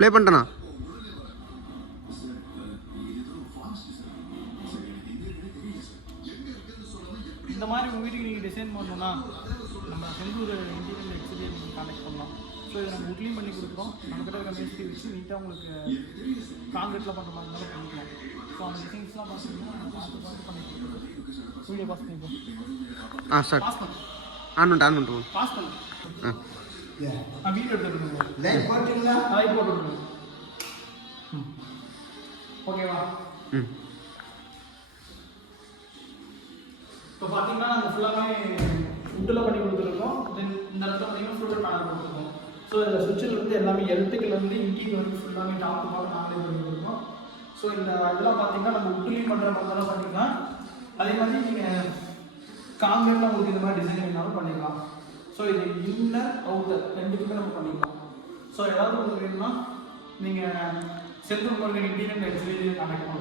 Play பண்ணிட்டேண்ணா. இந்த மாதிரி உங்கள் வீட்டுக்கு நீங்கள் டிசைன் பண்ணணும்னா நம்ம செந்தூர் இன்டீரியர் எக்ஸிபிஷன் நீங்கள் கான்டாக்ட் பண்ணலாம். ஸோ இதை நம்ம உட்லையும் பண்ணி கொடுக்குறோம். நம்மக்கிட்ட இருக்க மேஸ்திரி வச்சு நீட்டாக உங்களுக்கு காங்கிரீட்டில் பண்ணுற மாதிரி இருந்தாலும் பண்ணிக்கலாம். ஸோ அந்த டிசைன்ஸ்லாம் பார்த்தீங்கன்னா நம்ம பார்த்து பண்ணி கொடுக்குறோம். வீடியோ பாஸ் பண்ணிப்போம். ஸ்டார்ட். பாஸ் பண்ணு. ஆன் பண்ணுறோம். பாஸ் பண்ணு. வீடியோ எடுத்துருக்கோங்க. லைட் போட்டுங்களா? லைட் போட்டுருக்கோங்க. ஓகேவா? இப்போ பார்த்தீங்கன்னா நம்ம ஃபுல்லாகவே ஃபுட்டில் பண்ணி கொடுத்துருக்கோம். தென் இந்த இடத்துல பார்த்தீங்கன்னா ஃபுல்லர் பேனல் கொடுத்துருக்கோம். ஸோ இதில் சுவிட்சில் இருந்து எல்லாமே எலக்ட்ரிக்கல்லேருந்து இன்டீரியர் வந்து ஃபுல்லாகவே டாப் பார்த்து நாங்களே பண்ணி கொடுத்துருக்கோம். ஸோ இந்த இதெல்லாம் பார்த்தீங்கன்னா நம்ம உட்லையும் பண்ணுற மாதிரிலாம் பண்ணிக்கலாம். அதே மாதிரி நீங்கள் காங்கிரீட்டில் உங்களுக்கு இந்த மாதிரி டிசைன் வேணாலும் பண்ணிக்கலாம். ஸோ இது இன்னர் அவுட்டர் ரெண்டுக்குமே நம்ம பண்ணிக்கலாம். ஸோ ஏதாவது உங்களுக்கு வேணும்னா நீங்கள் Senthur Murugan interior exhibition contact பண்ணலாம்.